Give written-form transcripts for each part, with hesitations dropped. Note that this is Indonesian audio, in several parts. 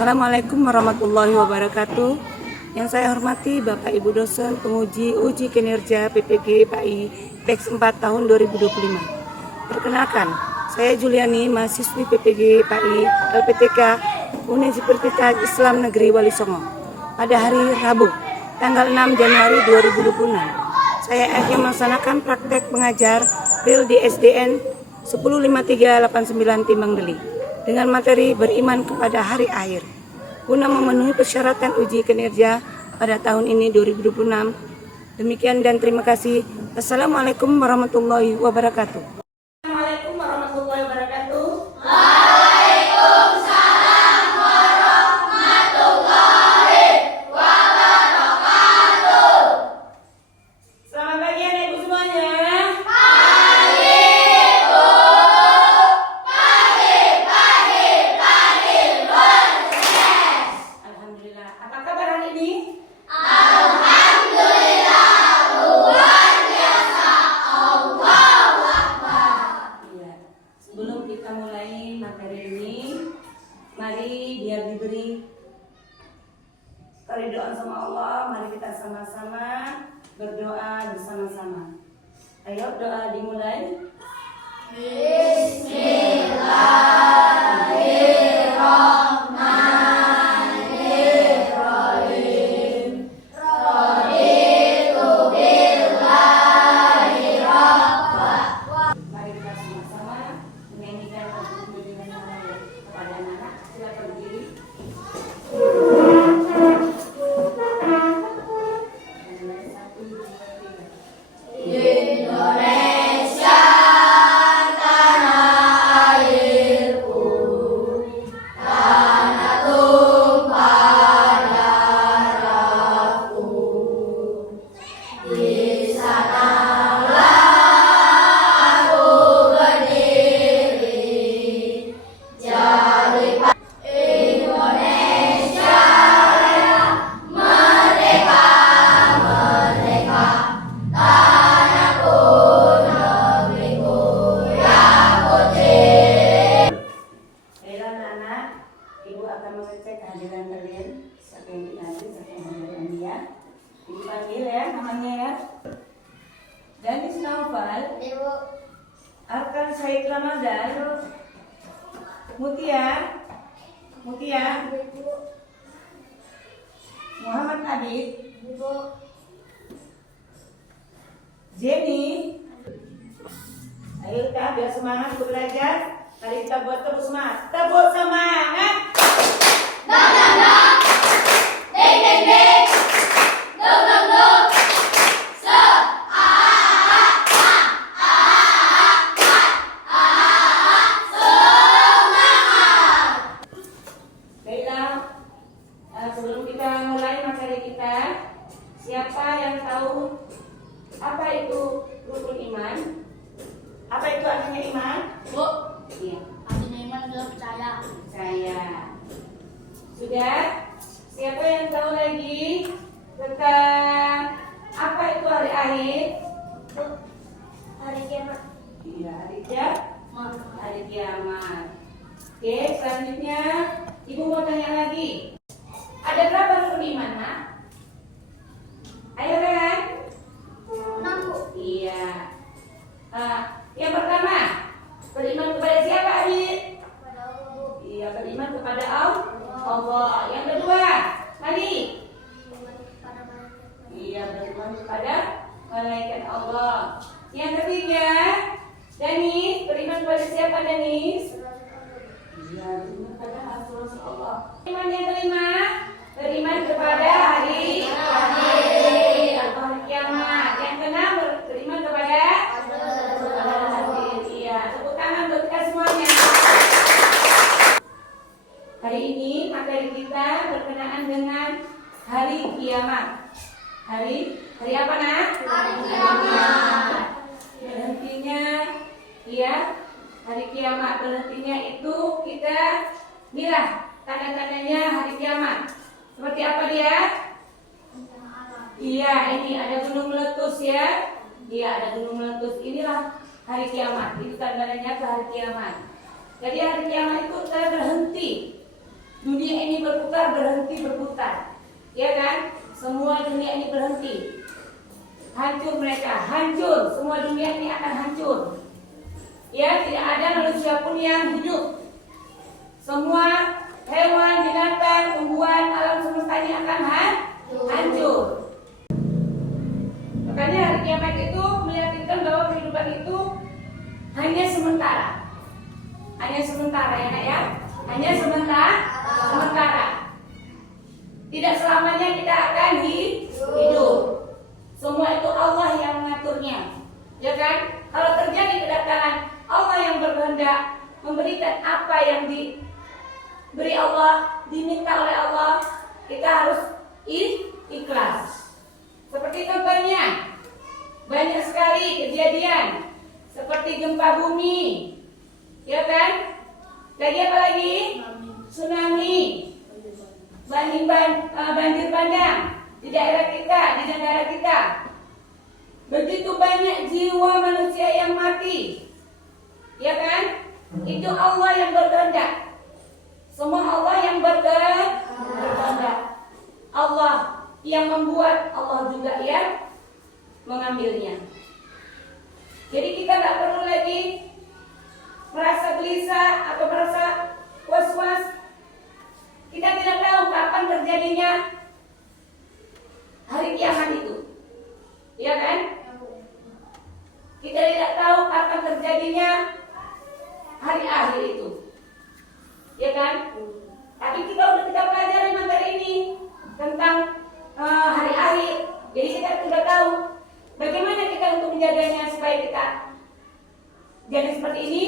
Assalamualaikum warahmatullahi wabarakatuh. Yang saya hormati Bapak Ibu dosen penguji uji kinerja PPG PAI PEX 4 tahun 2025. Perkenalkan, saya Juliani, mahasiswi PPG PAI LPTK Universitas Islam Negeri Wali Songo. Pada hari Rabu, tanggal 6 Januari 2026, saya akan melaksanakan praktek pengajar PIL di SDN 105389 Timbang Deli dengan materi beriman kepada hari akhir guna memenuhi persyaratan uji kinerja pada tahun ini 2026. Demikian dan terima kasih. Assalamualaikum warahmatullahi wabarakatuh. Assalamualaikum warahmatullahi wabarakatuh. Waalaikumsalam warahmatullahi wabarakatuh. Selamat pagi anak ibu semuanya. Alhamdulillah. Apa kabar hari ini? Alhamdulillah luar biasa. Allahu Akbar. Iya. Sebelum kita mulai materi ini, mari biar diberi keridhaan sama Allah, mari kita sama-sama berdoa bersama-sama. Ayo doa dimulai. Bismillahirrahmanirrahim. Raditu billahi rabba. Mari kita sama-sama menyanyikan lagu dengan mulai kepada anak. Silakan berdiri. Satu, dua, tiga. Indonesia tanah airku, tanah tumpah darahku. Di sanalah aku berdiri, jadi Indonesia merdeka, merdeka. Tanahku, negeriku yang putih. Baiklah anak-anak, ibu akan mengecek kehadiran kalian. Siapa yang tidak hadir, siapa yang hadir ya. Ibu panggil ya namanya ya. Danis Naufal, Ibu, Arkan Said Ramadan, Mutia, Ibu, Muhammad Adib, Ibu. Jenny. Ayo kita biar semangat untuk belajar. Mari kita buat tepuk semangat. Tepuk semangat. Dang dang dang, ding ding ding, dong dong dong. Se a semangat. Baiklah, sebelum kita mulai materi kita, siapa yang tahu apa itu rukun iman? Apa itu artinya iman? Bu, Iya, artinya iman adalah percaya. saya. Sudah? Siapa yang tahu lagi tentang apa itu hari akhir? Bu, hari kiamat. Iya, hari kiamat. Oke, selanjutnya ibu mau tanya lagi. Ada berapa rukun iman, Nak? Ayo kan? Enam, Bu. Iya. Yang pertama, beriman kepada siapa, Adit? Pada Allah, Bu. Iya, beriman kepada Allah. Yang kedua, tadi? Iman kepada malaikat. Iya, beriman kepada malaikat Allah. Yang ketiga, Danis, beriman kepada siapa, Danis? Iya, beriman kepada Rasulullah. Iman yang kelima, beriman kepada hari atau hari kiamat. Yang keenam, beriman kepada iya. Tepuk tangan buat kita semuanya. Hari ini materi kita berkenaan dengan hari kiamat. Hari apa, Nak? Hari kiamat. Berhentinya, ya, hari kiamat. Berhentinya itu kita milah tanda-tandanya hari kiamat. Seperti apa dia? Iya, ini ada gunung meletus ya. Iya, ada gunung meletus. Inilah hari kiamat. Itu tandanya ke hari kiamat. Jadi hari kiamat itu kita berhenti. dunia ini berputar, berhenti berputar. Ya kan? Semua dunia ini berhenti. Hancur mereka, hancur. Semua dunia ini akan hancur. Ya, tidak ada manusia pun yang hidup. Semua hewan, binatang, tumbuhan, alam semesta ini akan hancur. Makanya hari kiamat itu meyakinkan bahwa kehidupan itu hanya sementara. Hanya sementara ya Kak ya. Hanya sementara. Tidak selamanya kita akan hidup. Semua itu Allah yang mengaturnya. Ya kan? Kalau terjadi kedatangan, Allah yang berkehendak memberikan apa yang diberi Allah, diminta oleh Allah, kita harus ikhlas. Seperti contohnya, banyak sekali kejadian seperti gempa bumi, ya kan? Lagi apa lagi? Tsunami, banjir bandang di daerah kita, di negara kita. Begitu banyak jiwa manusia yang mati, ya kan? Itu Allah yang berkehendak. Semua Allah yang berkehendak. Allah yang membuat, Allah juga yang mengambilnya. Jadi kita nggak perlu lagi merasa gelisah atau merasa was-was. Kita tidak tahu kapan terjadinya hari kiamat itu, ya kan? Kita tidak tahu kapan terjadinya hari akhir itu, ya kan? Tapi kita pelajari materi ini tentang hari akhir. Jadi kita sudah tahu bagaimana kita untuk menjaganya supaya kita jadi seperti ini.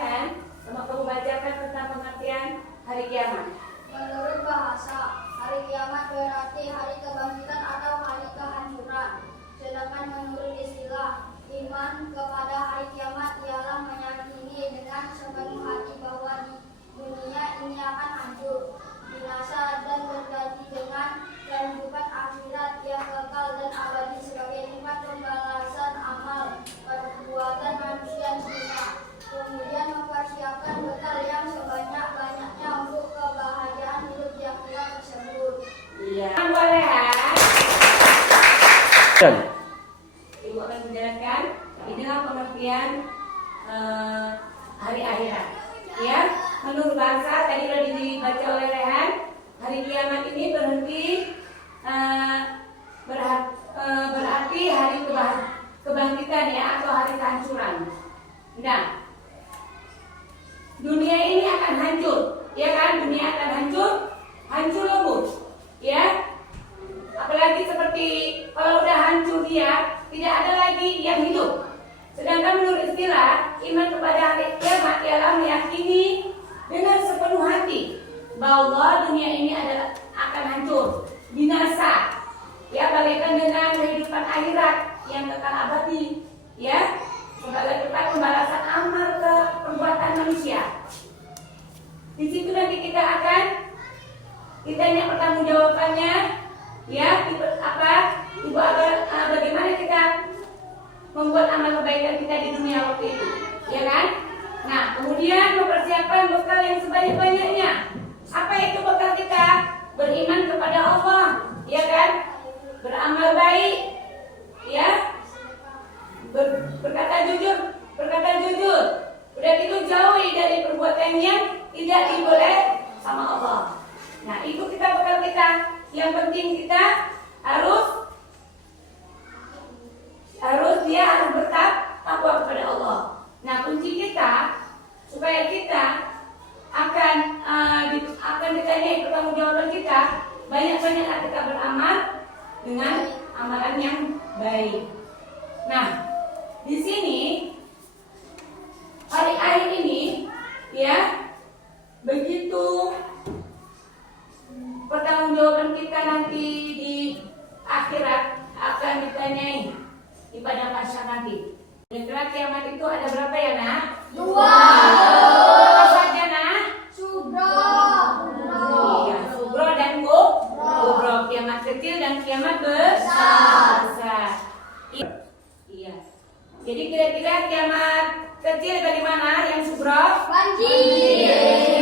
Kan? Sama kamu bacakan tentang pengertian hari kiamat. Menurut bahasa, hari kiamat berarti hari kebangkitan atau hari kehancuran. Sedangkan menurut istilah, iman kepada hari kiamat ialah meyakini dengan sepenuh hati bahwa di dunia ini akan hancur, binasa dan berganti dengan kehidupan akhirat yang kekal dan abadi sebagai nikmat pembalasan amal perbuatan manusia di dunia. Kemudian mempersiapkan bekal yang sebanyak-banyaknya untuk kebahagiaan hidup di akhirat tersebut. Iya. Boleh ya? Ibu akan menjelaskan inilah pengertian hari akhirat. Ya, menurut bahasa tadi sudah dibaca oleh Rehan, hari kiamat ini berarti hari kebangkitan ya, atau hari kehancuran. Nah, dunia ini akan hancur, ya kan? Dunia akan hancur lebur, ya. Apalagi seperti kalau udah hancur dia, tidak ada lagi yang hidup. Sedangkan menurut istilah, iman kepada hari kiamat ialah meyakini dengan sepenuh hati bahwa dunia ini akan hancur, binasa, ya, bagaikan dengan kehidupan akhirat yang kekal abadi, ya, sebagai tempat pembalasan amal ke perbuatan manusia. Di situ nanti kita yang pertanggungjawabannya, ya, bagaimana kita membuat amal kebaikan kita di dunia waktu itu, ya kan? Nah, kemudian mempersiapkan bekal yang sebanyak-banyaknya. Apa itu bekal kita? Beriman kepada Allah, ya kan? Beramal baik, ya. Berkata jujur. Udah gitu jauhi dari perbuatan yang tidak diboleh sama Allah. Nah, itu kita bekal kita. Yang penting kita harus bertakwa kepada Allah. Nah, kunci kita supaya kita akan ditanyai pertanggungjawaban kita, banyak-banyaklah kita beramal dengan amalan yang baik. Nah, di sini hari akhir ini, ya, begitu pertanggungjawaban kita nanti di akhirat akan ditanyai di padang mahsyar nanti. Kira-kira kiamat itu ada berapa ya, Nak? 2. Apa saja, Nak? Subro. Iya, subro dan kubro. Kiamat kecil dan kiamat besar. Iya. Jadi kira-kira kiamat kecil dari mana? Yang subro? Banjir.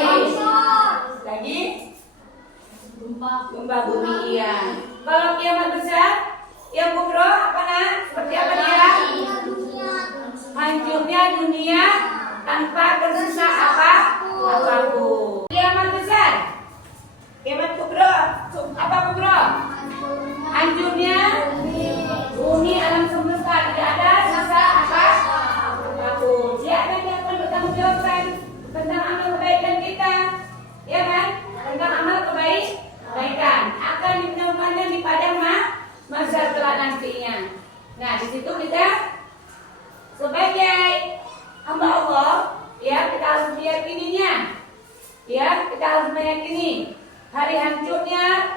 Lagi? kita harus meyakini hari hancurnya,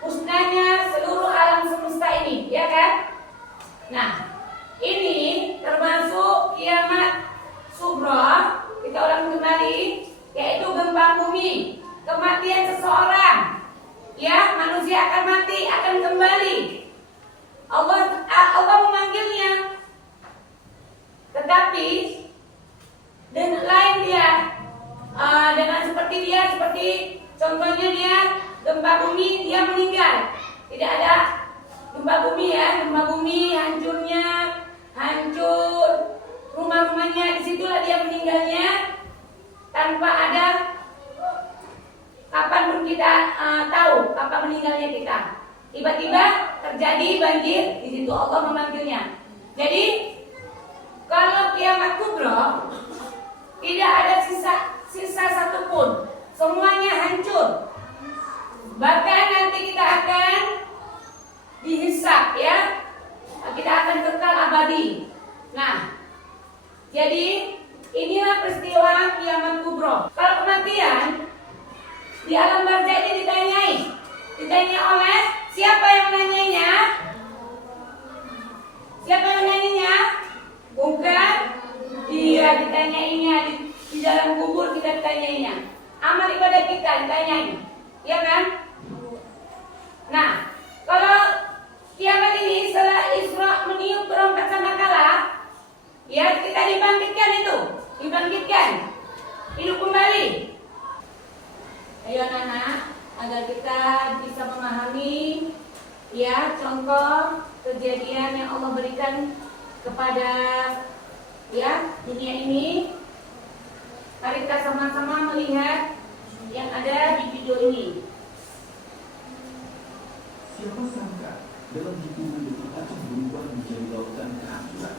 musnahnya seluruh alam semesta ini, ya kan? Nah, ini termasuk kiamat sughra, kita ulang kembali, yaitu gempa bumi, kematian seseorang. Ya, manusia akan mati, akan kembali. Allah memanggilnya. Tetapi dengan lain dia, dengan seperti contohnya dia gempa bumi, dia meninggal. Tidak ada gempa bumi ya, gempa bumi hancurnya, hancur rumah-rumahnya, disitulah dia meninggalnya tanpa ada kapan pun kita tahu kapan meninggalnya kita. Tiba-tiba terjadi banjir, di situ Allah memanggilnya. Jadi kalau kiamat kubra tidak ada sisa satupun, semuanya hancur. Bahkan nanti kita akan dihisab ya, kita akan kekal abadi. Nah, jadi inilah peristiwa kiamat kubra. Kalau kematian di alam barzah ini ditanya oleh siapa yang menanyanya? Siapa yang menanyanya? Bukan, iya ditanyainya di dalam kubur, kita ditanyainya. Amal ibadah kita ditanyai, ya kan? Nah, kalau kiamat ini setelah Isra meniup trompet sangkakala, ya kita dibangkitkan hidup kembali. Ayo anak-anak, agar kita bisa memahami ya contoh kejadian yang Allah berikan kepada ya dunia ini. Mari kita sama-sama melihat yang ada di video ini. Siapa sangka dalam hitungan detik Aceh berubah menjadi lautan kehancuran.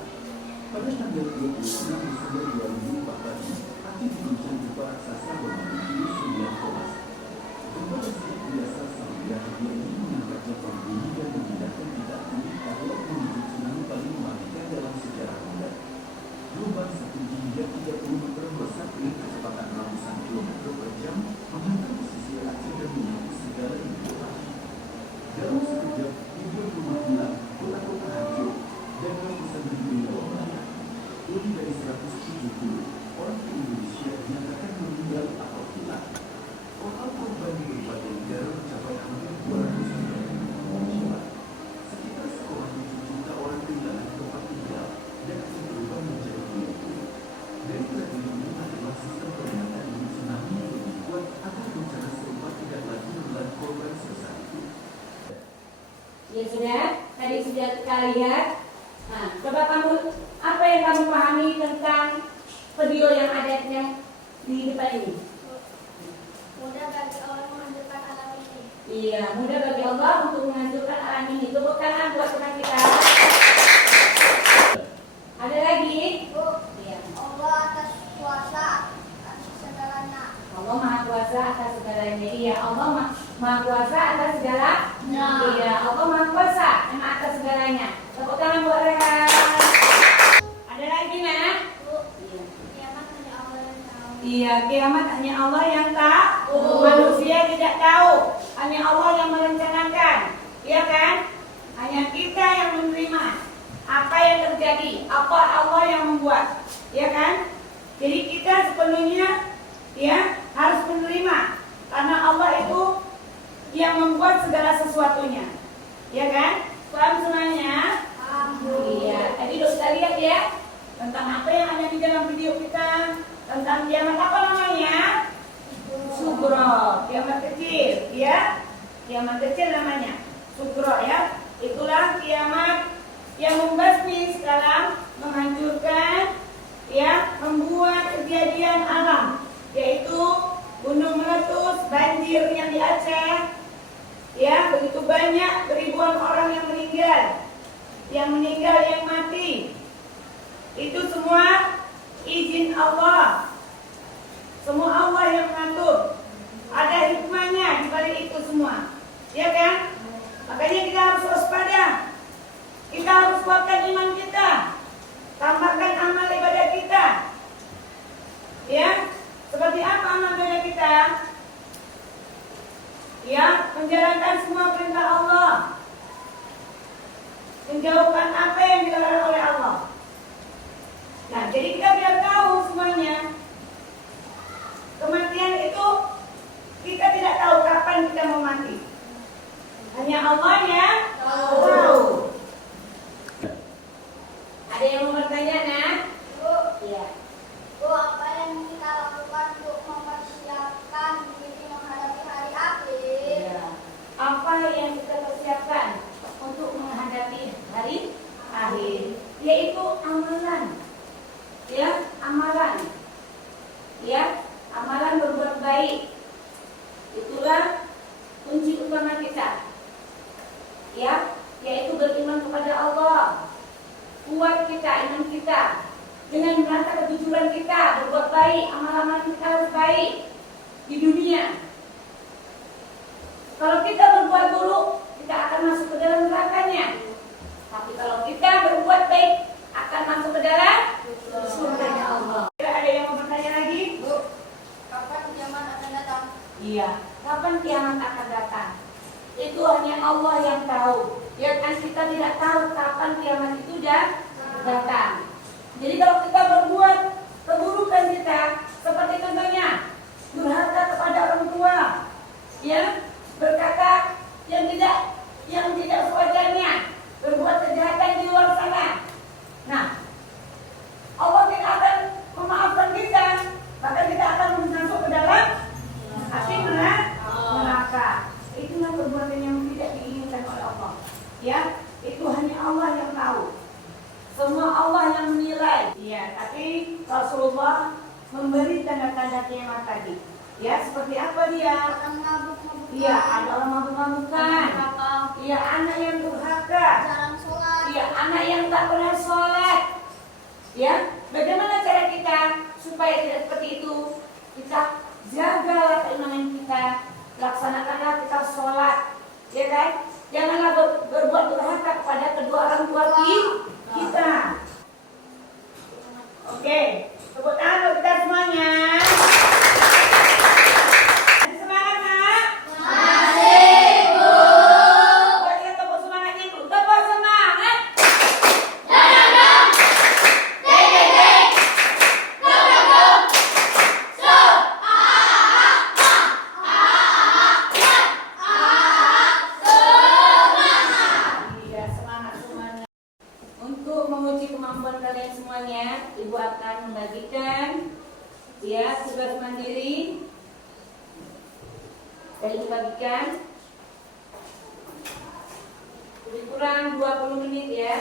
Pada tanggal 26 Desember 2014, Aceh diguncang gempa raksasa bermagnitudo 9,1. Gempa tersebut biasa sampai yang ini mengangkat lempeng bumi dan memindahkan kita bumi Arlok menuju tsunami paling mematikan dalam sejarah modern. Gelombang setinggi hingga 30 meter melesat dengan kecepatan ratusan kilometer per jam menghantam pesisir Aceh dan menyapu segala yang berlari. Dalam sekejap, ribuan rumah hilang, kota-kota hancur, dan ratusan ribu nyawa melayang. Lebih dari 170 orang di Indonesia dinyatakan meninggal atau hilang. Total korban di berbagai negara mencapai hampir 200 jiwa. Sekitar 1,7 juta orang kehilangan tempat tinggal dan akan berubah menjadi puing-puing. Dari tragedi ini adalah sistem peringatan dini tsunami yang lebih kuat agar bencana serupa tidak lagi menelan korban sebesar itu. Ya sudah, tadi sudah kita lihat. Nah, coba apa yang kamu pahami tentang video yang ada di depan ini? Mudah bagi Allah menghancurkan alam ini. Iya, mudah bagi Allah untuk menghancurkan alam ini. Tepuk tangan buat teman kita. Ada lagi? Bu, Iya. Allah atas kuasa atas segalanya. Allah Maha Kuasa atas segalanya. Iya, Allah Maha Kuasa atas segala. Nah. Iya, Allah Maha Kuasa atas segalanya. Tepuk tangan buat rekan. Ada lagi, Nak? Bu, Iya. kiamat hanya Allah yang tahu. Iya, kiamat hanya Allah yang tahu. Manusia tidak tahu. Hanya Allah yang merencanakan. Iya kan? Hanya kita yang menerima apa yang terjadi, apa Allah yang membuat. Iya kan? Jadi kita sepenuhnya ya harus menerima karena Allah itu yang membuat segala sesuatunya. Iya kan? Paham semuanya? Iya, tadi sudah lihat ya tentang apa yang ada di dalam video kita, tentang kiamat apa namanya? Sugro, kiamat kecil, ya. Kiamat kecil namanya Sugro ya. Itulah kiamat yang membasmi sekarang, menghancurkan, ya, membuat kejadian alam, yaitu gunung meletus, banjir yang di Aceh, ya, begitu banyak ribuan orang yang meninggal, yang mati. Itu semua izin Allah. Semua Allah yang mengatur. Ada hikmahnya di balik itu semua. Ya kan? Makanya kita harus waspada. Kita harus kuatkan iman kita. Tambahkan amal ibadah kita. Ya, seperti apa amal ibadah kita? Ya, menjalankan semua perintah Allah, menjauhkan apa yang dilarang oleh Allah. Nah, jadi kita biar tahu semuanya, kematian itu kita tidak tahu kapan kita mau mati. Hanya Allah yang tahu. Ada yang mau bertanya, Nak? Bu, Iya. Bu, apa yang kita lakukan untuk mempersiapkan diri menghadapi hari akhir? Ya. Apa yang kita persiapkan untuk menghadapi hari akhir? Yaitu amalan. Ya, amalan. Ya, amalan berbuat baik. Itulah kunci utama kita. Ya, yaitu beriman kepada Allah. Kuat kita, iman kita. Dengan merasa kejujuran kita, berbuat baik, amal-amal kita harus baik di dunia. Kalau kita berbuat buruk, kita akan masuk ke dalam nerakanya. Tapi kalau kita berbuat baik, akan masuk ke dalam surganya Allah. Ada yang mau bertanya lagi? Bu, kapan kiamat akan datang? Iya. Kapan kiamat akan datang? Itu hanya Allah yang tahu. Ya kan kita tidak tahu kapan kiamat itu datang. Jadi kalau kita berbuat keburukan kita, seperti contohnya durhaka kepada orang tua, ya, berkata yang tidak sewajarnya, berbuat kejahatan di luar sana. Nah, Allah tidak akan memaafkan kita, bahkan kita akan masuk ke dalam api neraka. Itulah perbuatan yang tidak diinginkan oleh Allah. Ya, itu hanya Allah yang tahu. Semua Allah yang menilai. Ya, tapi Rasulullah memberi tanda-tanda kiamat tadi. Ya, seperti apa dia? Orang mabuk-mabukan. Iya, ada orang mabuk-mabukan. Iya, anak yang durhaka. Jarang sholat. Iya, anak yang tak pernah sholat. Ya, bagaimana cara kita supaya tidak seperti itu? Kita jagalah keimanan kita, laksanakanlah kita sholat, ya kan? Janganlah berbuat durhaka kepada kedua orang tua kita. Oke, tepuk tangan untuk kita semuanya. Semangat, Nak? Masih, Bu. Buat kita tepuk semangatnya dulu. Tepuk semangat. Iya, semangat semuanya. Untuk menguji kemampuan kalian semuanya, Ibu akan membagikan ya tugas mandiri. Dan Ibu bagikan lebih kurang 20 menit ya.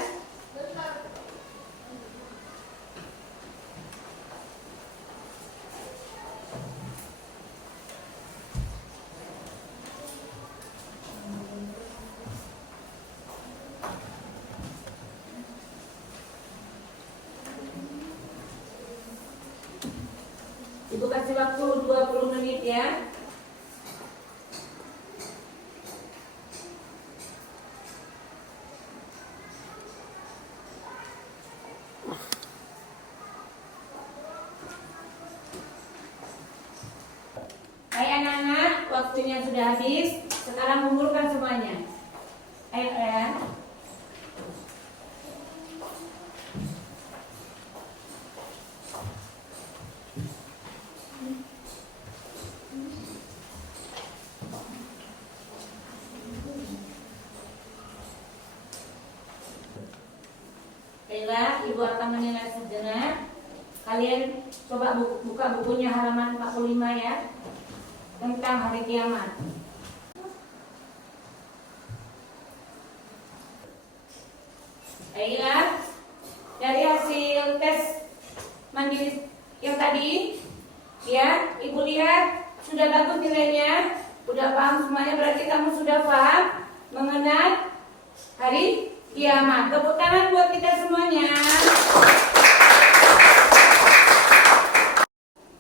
Ibu kasih waktu 20 menit ya. Hai anak-anak, waktunya sudah habis. Sekarang kumpulkan semuanya. Ayo ya. Baiklah, Ibu akan menilai sejenak. Kalian coba buka bukunya halaman 45 ya, tentang hari kiamat. Baiklah, dari hasil tes mandiri yang tadi, ya, Ibu lihat sudah bagus nilainya, sudah paham semuanya, berarti kamu sudah paham mengenai hari kiamat. Tepuk tangan buat kita semuanya.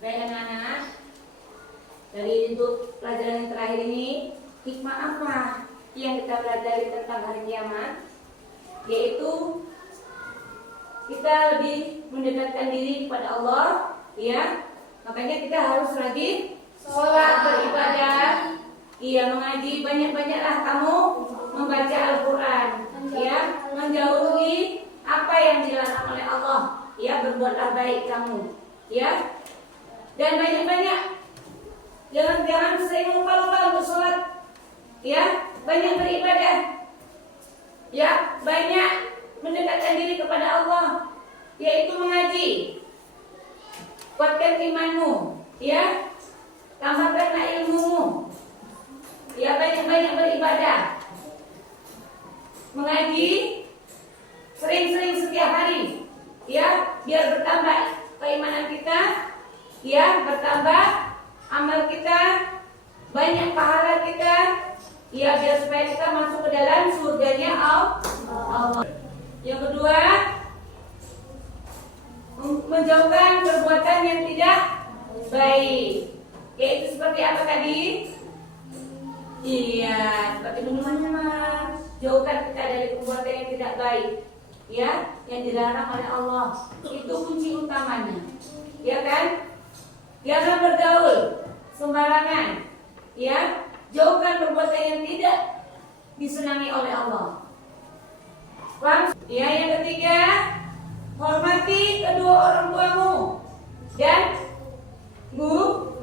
Baik anak-anak, dari untuk pelajaran yang terakhir ini, hikmah apa yang kita pelajari tentang hari kiamat? Yaitu kita lebih mendekatkan diri kepada Allah, ya. Makanya kita harus rajin sholat, beribadah, Iya, mengaji, banyak-banyaklah kamu membaca Al-Quran, ya, menjauhi apa yang dilarang oleh Allah, ya, berbuatlah baik kamu, ya, dan banyak-banyak, jangan sering lupa-lupa untuk sholat, ya, banyak beribadah, ya, banyak mendekatkan diri kepada Allah, yaitu mengaji, kuatkan imanmu, ya, tambahkanlah ilmumu, ya, banyak-banyak beribadah, mengaji sering-sering setiap hari, ya, biar bertambah keimanan kita, ya, bertambah amal kita, banyak pahala kita, ya, biar supaya kita masuk ke dalam surganya Allah. Yang kedua, menjauhkan perbuatan yang tidak baik, yaitu seperti apa tadi? Iya, seperti minuman, jauhkan kita dari perbuatan yang tidak baik, ya, yang dilarang oleh Allah. Itu kunci utamanya, ya kan? Jangan bergaul sembarangan, ya. Jauhkan perbuatan yang tidak disenangi oleh Allah. Paham? Ya, yang ketiga, hormati kedua orang tuamu dan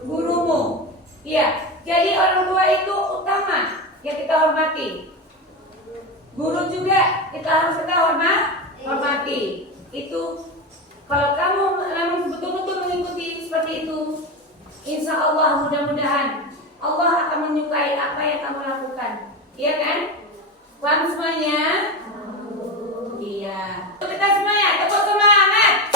gurumu. Ya, jadi orang tua itu utama yang kita hormati. Guru juga kita hormati. Itu kalau kamu memang betul-betul mengikuti seperti itu, insya Allah mudah-mudahan Allah akan menyukai apa yang kamu lakukan. Iya kan? Paham semuanya? Iya. Kita semuanya tepuk semangat.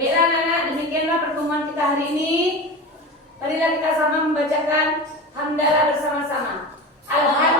Baiklah anak-anak, demikianlah pertemuan kita hari ini. Marilah kita sama membacakan hamdalah bersama-sama. Alhamdulillah.